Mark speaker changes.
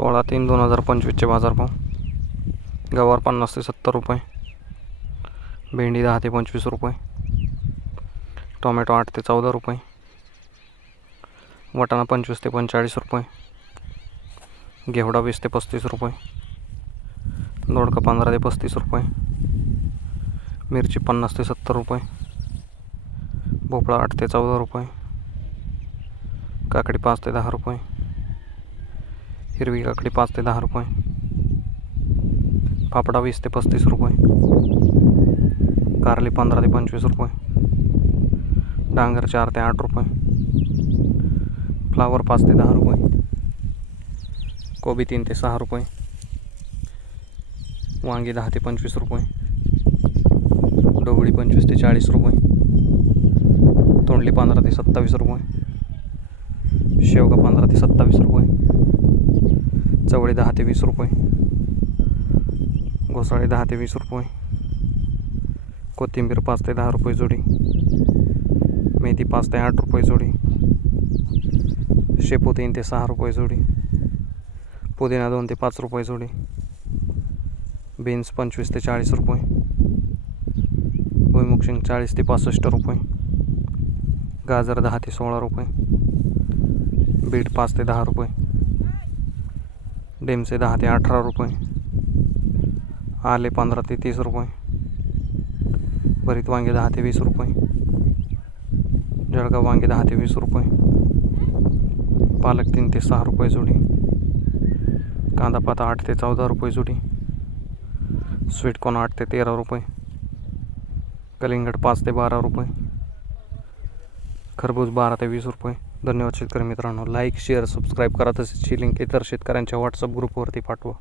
Speaker 1: सोळा तीन दोन हजार पंचवीसचे बाजारभाव. गवार पन्नास ते सत्तर रुपये. भेंडी दहा ते पंचवीस रुपये. टोमॅटो आठ ते चौदा रुपये. वाटाणा पंचवीस ते पंचेचाळीस रुपये. घेवडा वीस ते पस्तीस रुपये. दोडका पंधरा ते पस्तीस रुपये. मिरची पन्नास ते सत्तर रुपये. भोपळा आठ ते चौदा रुपये. काकडी पाच ते दहा रुपये. हिरवी काकडी पाच ते दहा रुपये फापडा वीस ते पस्तीस रुपये कारली पंधरा ते पंचवीस रुपये डांगर चार ते आठ रुपये फ्लावर पाच ते दहा रुपये कोबी तीन ते सहा रुपये वांगी दहा ते पंचवीस रुपये ढोबळी पंचवीस ते चाळीस रुपये तोंडली पंधरा ते सत्तावीस रुपये शेवगा पंधरा ते सत्तावीस रुपये चवळी दहा ते वीस रुपये. घोसाळे दहा ते वीस रुपये. कोथिंबीर पाच ते दहा रुपये जोडी. मेथी पाच ते आठ रुपये जोडी. शेपू तीन ते सहा रुपये जोडी. पुदिना दोन ते पाच रुपये जोडी. बीन्स पंचवीस ते चाळीस रुपये. भुईमुग शेंग चाळीस ते पासष्ट रुपये. गाजर दहा ते सोळा रुपये. बीट पाच ते दहा रुपये. डेमसे दहा ते अठरा रुपये. आले पंधरा ते तीस रुपये. भरीत वांगे दहा ते वीस रुपये. जळगाव वांगे दहा ते वीस रुपये. पालक तीन ते सहा रुपये जोडी. कांदा पाता आठ ते चौदा रुपये जोडी. स्वीटकॉर्न आठ ते तेरा रुपये. कलिंगड पाच ते बारा रुपये. खरबूज बारा ते वीस रुपये. धन्यवाद शेतकरी मित्रांनो. लाईक शेअर सबस्क्राईब करा तसेच ही लिंक इतर शेतकऱ्यांच्या व्हॉट्सअप ग्रुपवरती पाठवा.